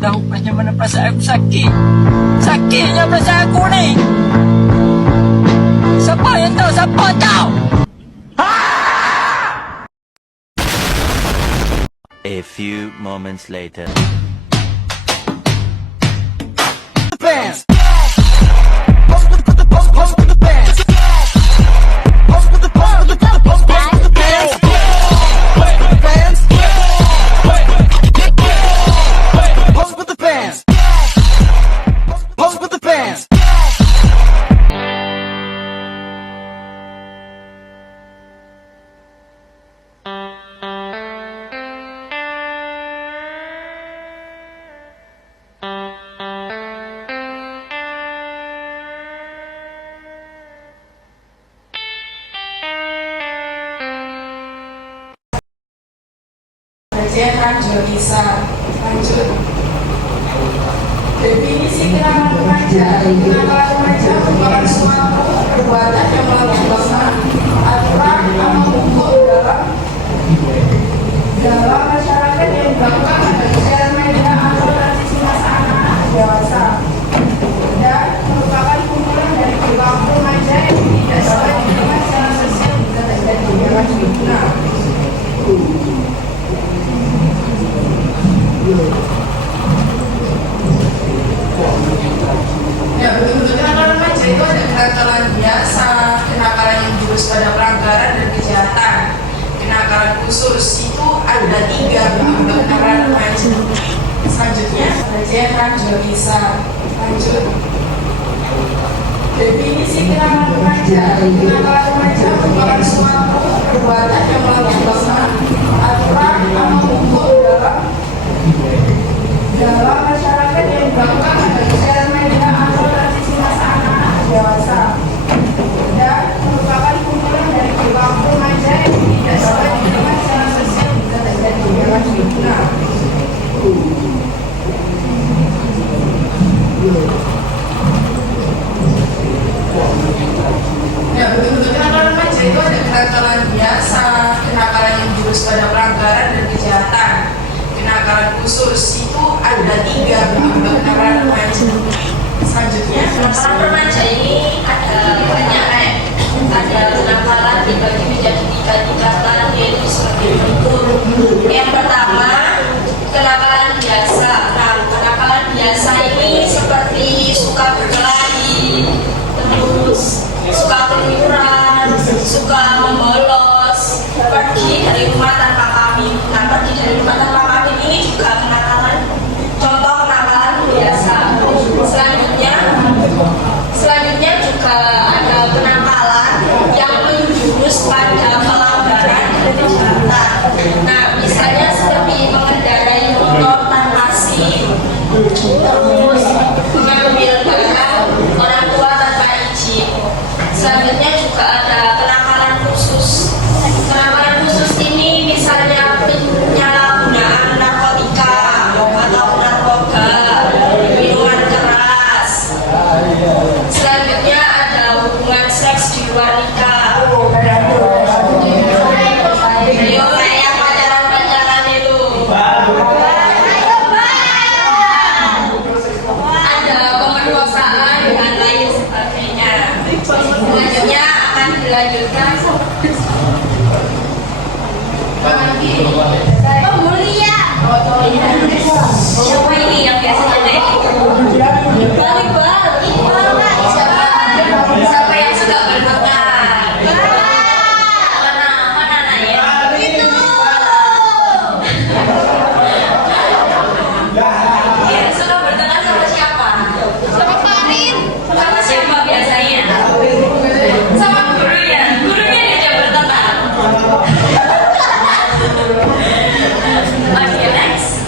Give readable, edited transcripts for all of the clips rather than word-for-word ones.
tahu macam mana perasaan aku sakit. Sakitnya perasaan aku ni. Siapa yang tahu? Siapa tahu? A few moments later. Lanjut bisa lanjut. Definisi kenakalan remaja. Kenakalan remaja merupakan suatu perbuatan yang melanggar aturan atau hukum dalam masyarakat yang dilakukan pada usia remaja atau transisi masa anak dewasa dan merupakan kumpulan dari perilaku remaja yang tidak sesuai dengan secara sosial juga terjadi di dalam hidupnya. Ya, betul-betul kenakalan remaja itu ada kenakalan biasa, kenakalan yang jurus pada pelanggaran dan kejahatan. Kenakalan khusus itu ada 3 bentuk kenakalan remaja. Selanjutnya, pelajaran juga bisa lanjut. Definisi kenakalan remaja. Kenakalan remaja merupakan suatu perbuatan yang melanggar aturan atau hukum dalam masyarakat yang dilakukan pada usia remaja atau transisi masa anak dewasa dan merupakan kumpulan dari perilaku remaja yang tidak sesuai dengan secara sosial juga terjadi di dalam hidupnya. Ya, betul-betul kenakalan remaja itu ada kenakalan biasa, kenakalan yang jurus pada pelanggaran dan kejahatan. Kenakalan khusus itu ada 3 bentuk kenakalan remaja. Selanjutnya, kenakalan remaja ini ada banyak ada kenakalan dibagi menjadi 3 tingkatan, yaitu seperti berikut. Yang pertama, kenakalan biasa. Nah, kenakalan biasa ini seperti suka berkelahi, terus suka keluyuran, suka membolos, pergi dari rumah tanpa pamit. Nah, pergi dari rumah tanpa pamit ini juga kenakalan, contoh kenakalan biasa. Selanjutnya juga ada kenakalan yang menjurus pada pelanggaran dan kejahatan. Nah, misalnya seperti mengendarai motor tanpa SIM, terus mengambil barang orang tua tanpa izin. Selanjutnya juga ada kenakalan khusus. Kenakalan khusus ini misalnya penyalahgunaan narkotika atau narkoba, minuman keras. Selanjutnya ada hubungan seks di luar nikah. Yo, kayak pacaran-pacaran itu. Ada pemerkosaan dan lain sebagainya. Selanjutnya akan dilanjutkan pembulian. Siapa ini yang biasanya naik? Balik-balik. Siapa yang suka bertengkar? Mana nanya? Itu. Ya, suka bertengkar sama siapa? Sama Karin. Sama siapa biasanya? Sama gurunya. Gurunya diajak bertengkar. Okay, next.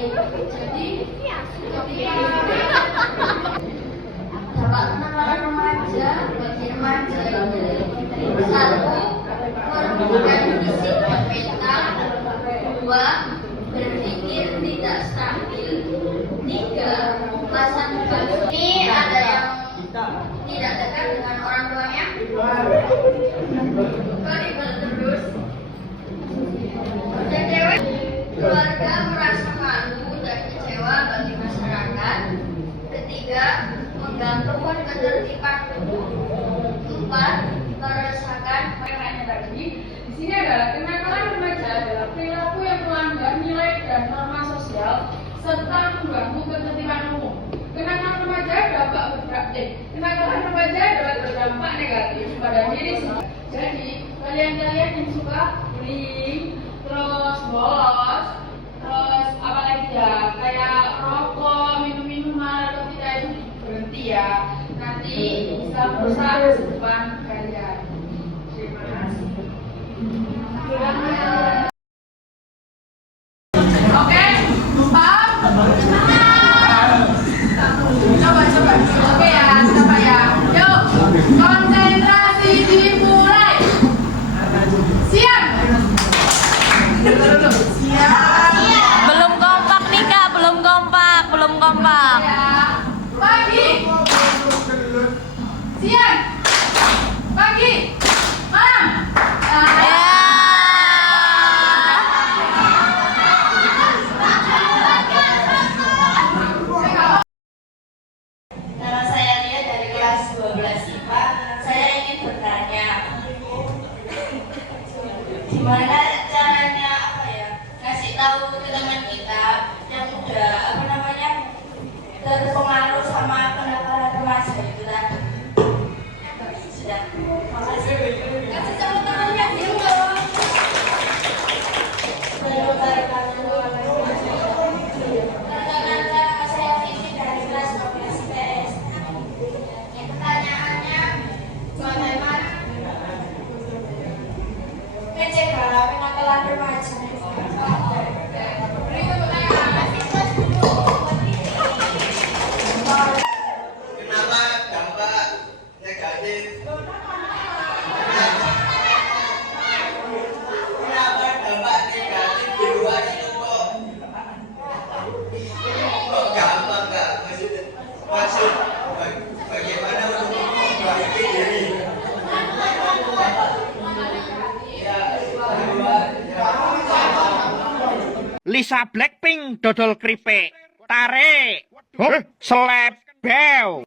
Jadi dapat penanaman remaja bagi remaja ini: satu, merupakan visi dan mental; dua, berpikir tidak stabil; tiga, masa depan. Ini ada yang tidak dekat dengan orang tuanya, ribet terus. Dan cewek, keluarga merasa malu dan kecewa bagi masyarakat. Ketiga, menggantungkan ketertiban umum. Empat, meresahkan. Pertanyaannya tadi di sini adalah kenakalan remaja adalah perilaku yang melanggar nilai dan norma sosial serta mengganggu ketertiban umum. Kenakalan remaja dapat berdampak negatif pada diri sendiri. Jadi kalian-kalian yang suka bullying, terus bolos, terus apalagi ya kayak rokok, minum-minuman atau tidak, itu berhenti ya. Nanti bisa merusak masa depan kalian. Terima kasih. Oke, coba. Oke ya, siapa ya? Yuk, konsentrasi dimulai. Siap. Belum kompak nih Kak, belum kompak. Pagi. Siang. Pagi. Malam. Ya. Nama saya Lia dari kelas 12 IPA. Saya ingin bertanya, gimana caranya kasih tahu ke teman kita yang udah terpengaruh sama kenakalan remaja itu tadi. Sudah, makasih. Kasih tahu tangannya dulu dong. Perkenalkan, saya Vivi dari kelas 12 IPS. Pertanyaannya, bagaimana mencegah kenakalan remaja? Kenapa dampak negatif? Kenapa dampak negatif di luar itu kok gampang nggak? Maksud bagaimana untuk memperbaiki diri? Lisa Blackpink dodol kripik, tarik, seleb, bew.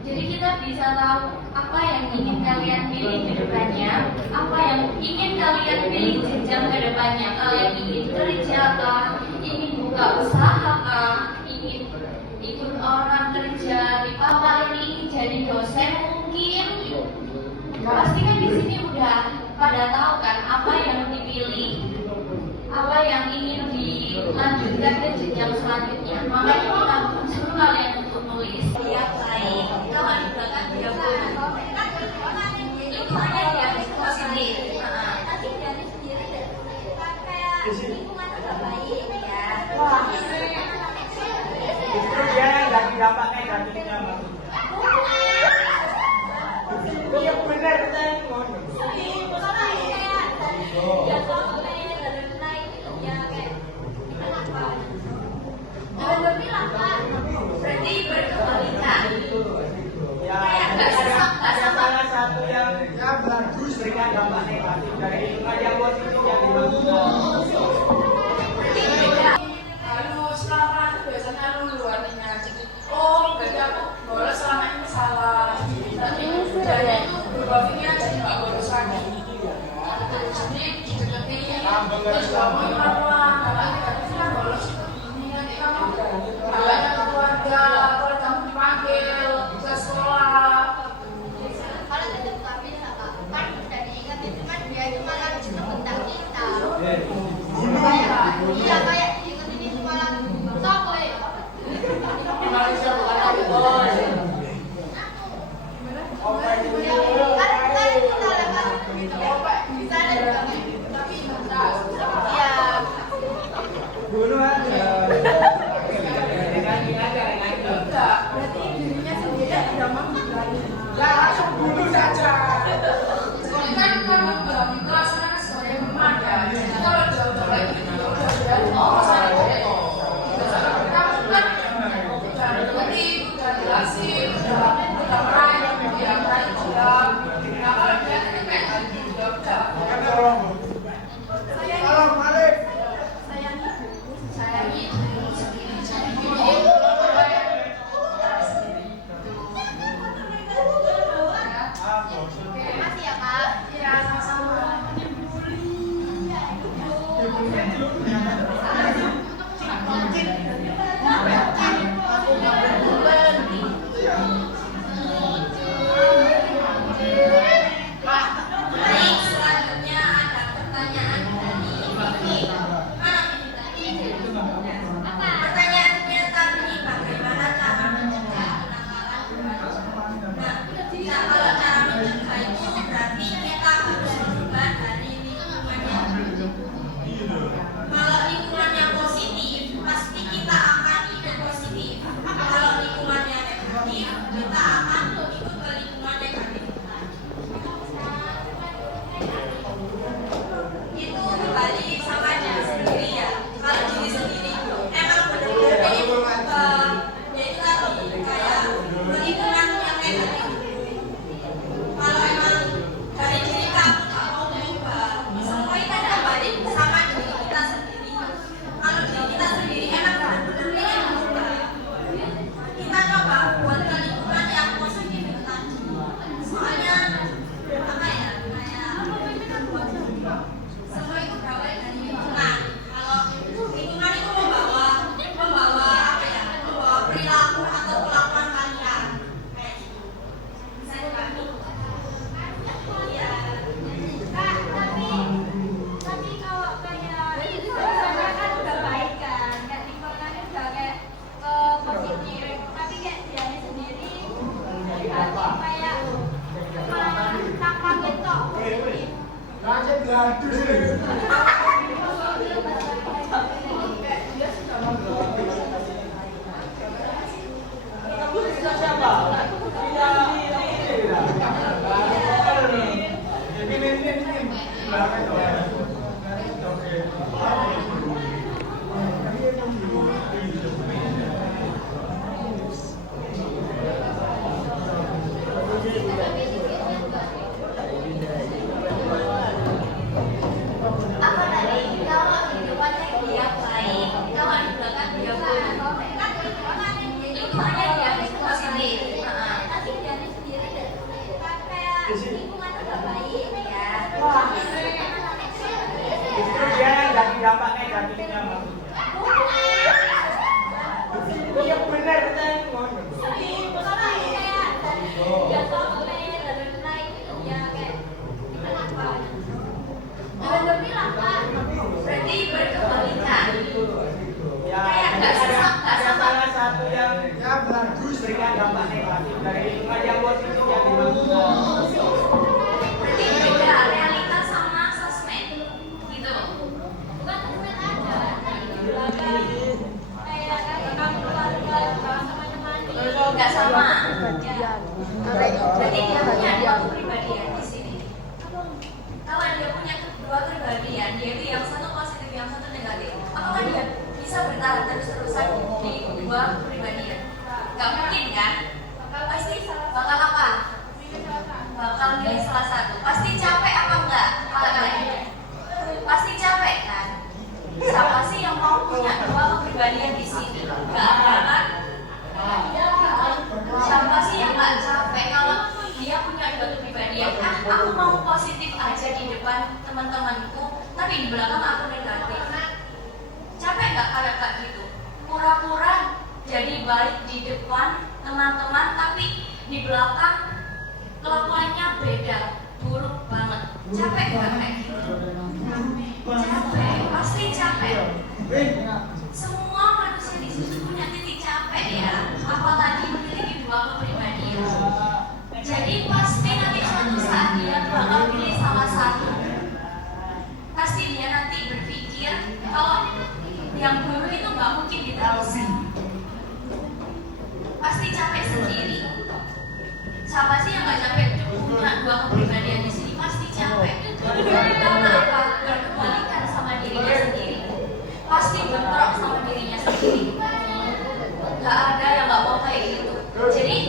Jadi kita bisa tahu apa yang ingin kalian pilih ke depannya, apa yang ingin kalian pilih jenjang ke depannya. Kalian ingin kerja kah, ingin buka usaha kah, ingin ikut orang kerja, apa kalian ingin jadi dosen mungkin. Pasti kan di sini udah pada tahu kan apa yang dipilih, apa yang ingin dilanjutkan ke jenjang selanjutnya. Makanya kita suruh kalian untuk nulis. Yang lain, kalau di belakang dia itu hanya dari sendiri. Tapi dari sendiri kayak lingkungan udah baik ya. Itu dia yang lagi dampak negatifnya. Iya benar benar. Ya kalau kayak dari naik ya kayak kenapa? Berbilang kan? Berarti berkebalikan. Kayak nggak sama. Salah satu yang bagus berikan dampak negatif dari lingkungan yang positif yang dibangun. Lalu setelah itu biasanya lulu artinya. Oh, berarti aku bolos sih udah pernah yang diangkat juga. Nah kalau dia kan kayak tadi udah. Sayangi. Makasih ya Kak. Iya sama-sama. Baik, selanjutnya ada pertanyaan dari Vicky. Mana Vicky tadi? Pertanyaannya tadi, bagaimana cara mencegah kenakalan? Nah, kalau cara mencegah itu berarti kita harus berubah dari lingkungannya. Kalau lingkungannya positif, pasti kita akan hidup positif. Kalau lingkungannya negatif, kita akan ikut ke lingkungan negatif. Itu kembali sama diri sendiri ya. Kalau diri sendiri emang benar-benar pengen berubah, ya itu tadi kayak lingkungan yang negatif. Kalau emang dari diri kamu tak mau berubah, semua itu ada balik sama diri kita sendiri. Kalau diri kita sendiri emang benar-benar pengen berubah, kita coba buat ke lingkungan yang positif itu tadi. Soalnya apa ya, kayak semua itu berawal dari lingkungan. Kalau lingkungan itu membawa apa ya, membawa perilaku atau kelakuan kalian kayak gitu. Bisa dipahami? Iya. Kak, tapi kalau kayak itu misalnya kan udah baik kan, kayak lingkungannya udah kayak positif, tapi kayak dia sendiri dari hati kayak tanpa bentuk positif. Apa tadi? Kalau di depannya dia baik, kalau di belakang dia buruk. Kan lingkungannya dia itu positif. Tapi dia sendiri kan kayak lingkungan udah baik ya. Itu dia dari dampak negatifnya maksudnya. Itu yang benar kita ngomong. Berarti berkebalikan. Ya, Kayak nggak ada sama. salah satu yang bagus berikan dampak negatif dari lingkungan yang positif yang dibangun. Berarti beda realitas sama sosmed gitu. Bukan sosmed aja, di belakang kayak kamu keluarga sama teman Nggak sama. Berarti dia punya dua kepribadian di sini. Kalau dia punya dua kepribadian, dia itu yang satu positif, yang satu negatif. Apakah dia bisa bertahan terus-terusan di dua kepribadian? Nggak mungkin kan? Pasti bakal apa? Bakal milih salah satu. Pasti capek apa enggak? Kalau kalian pasti capek kan? Siapa sih yang mau punya dua kepribadian di sini? Nggak ada kan? Siapa sih yang nggak capek kalau dia punya dua kepribadian? Aku mau positif aja di depan teman-temanku, tapi di belakang aku negatif. Capek nggak kayak gitu? Pura-pura jadi baik di depan teman-teman, tapi di belakang kelakuannya beda, buruk banget. Capek nggak kayak gitu? Capek, pasti capek. Semua manusia di sini punya titik capek ya, apalagi memiliki dua kepribadian. Jadi pasti nanti suatu saat dia bakal pilih salah satu. Pasti dia nanti berpikir kalau yang dulu itu nggak mungkin diterusin. Pasti capek sendiri. Siapa sih yang nggak capek punya dua kepribadian di sini? Pasti capek. Karena apa? Berkebalikan sama dirinya sendiri. Pasti bentrok sama dirinya sendiri. Gak ada yang nggak mau kayak gitu. Jadi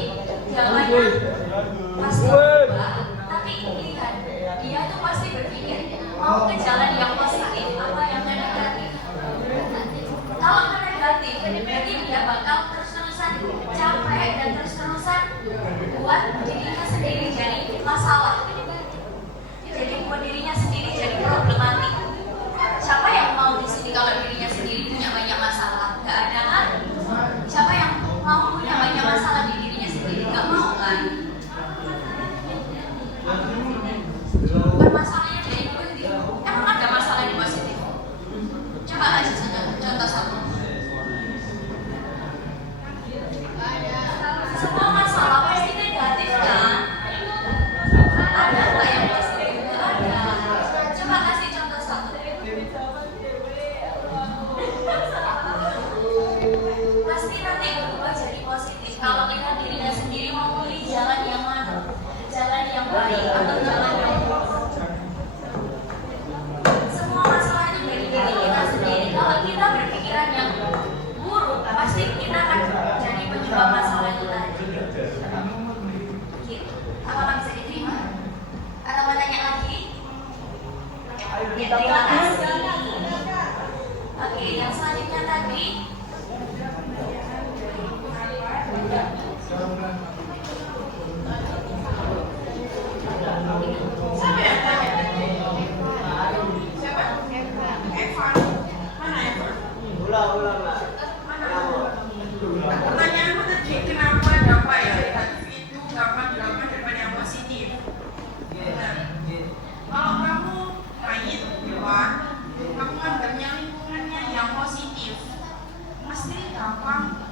baik atau jangan baik. Semua masalah ini dari diri kita sendiri. Kalau kita berpikiran yang buruk, pasti kita akan jadi penyebab masalah itu tadi. Gitu. Apakah bisa diterima? Atau mau tanya lagi? Ya, terima kasih. Oke, yang selanjutnya tadi. Siapa yang tanya tadi? Siapa? Evan. Mana Evan? Ulang, Mbak. Pertanyaanku tadi, kenapa dampak yang negatif itu gampang dilakukan daripada yang positif? Benar. Kalau kamu main di luar, kamu nganggapnya lingkungannya yang positif, mesti gampang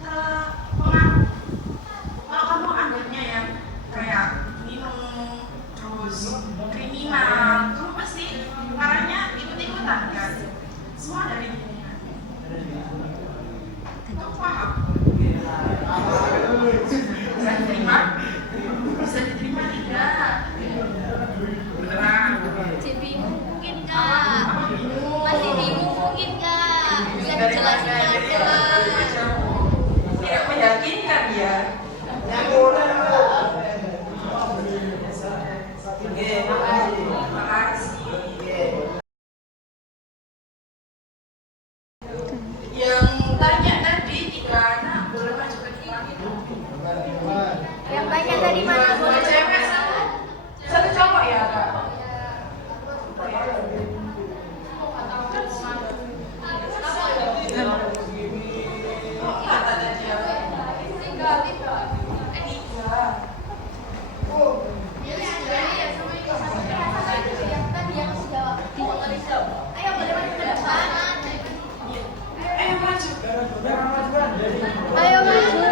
terpengaruh. Kalau kamu anggapnya yang kayak minum terus kriminal, kamu pasti arahnya ikut-ikutan kan? Semua dari lingkungan. Kamu paham? Bisa diterima? Bisa diterima tidak? Beneran? Masih bingung mungkin kak. Masih bingung mungkin kak. Bisa dijelasin apa? Tidak meyakinkan ya. Terima kasih. Yang tanya tadi 3 anak boleh maju ke kiri. Yang banyak tadi mana boleh Cewek satu cowok ya kak. Oh, enggak tadi dia. Tiga. Ayo boleh maju ke depan. Maju. Ayo maju.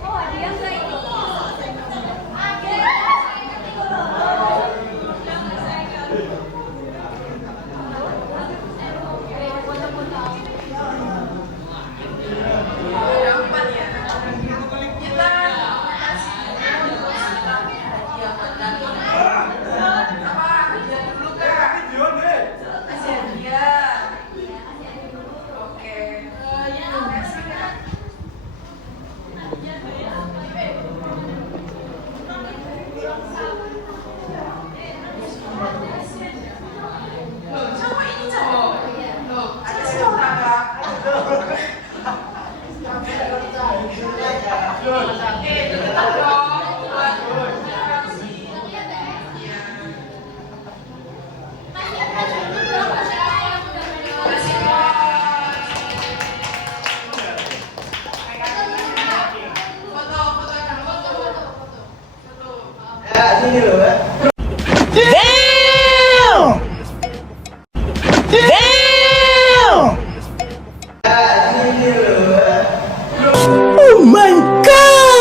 Oh, ada yang nggak ikut. Ada 4 ya. Kita kasih hadiah buat kami. Apa? Hadiah dulu kak. Kasih hadiah. Oke. Terima kasih kak. Loh, cowok ini cowok. Loh, ada siapa kak? Deketan dong. Kasih foto dulu, foto. Sini loh, Mbak. Sini loh, Mbak. Oh my god!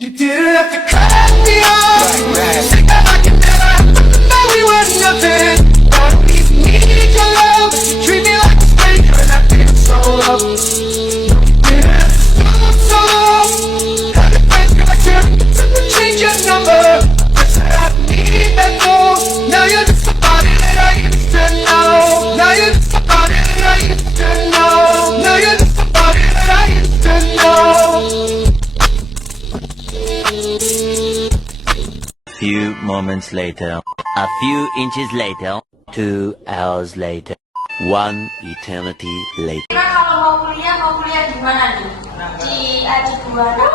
You didn't have to cut me off. Say that I can never happen. That we were nothing. I don't even need your love. You treat me like a stranger and I feel so low. You didn't have to stop so long. Had to find you like you change your number. I said I need that more. Now you're just somebody that I used to know. Now you're just somebody that I used to know. Now you're just somebody that I used to know. Few moments later. A few inches later. 2 hours later. 1 eternity later. Kira kalau mau kuliah di mana nih? Di Adi Juwana.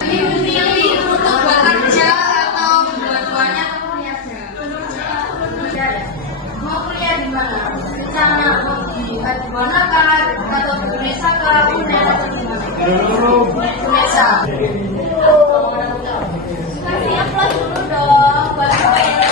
Pilih untuk bekerja atau dua-duanya kuliah. Mau kuliah di mana? Di sana, di Adi Juwana atau di Unesa ke UNER atau di mana? Unesa. Kasih aplaus dulu dong buat Bapak yang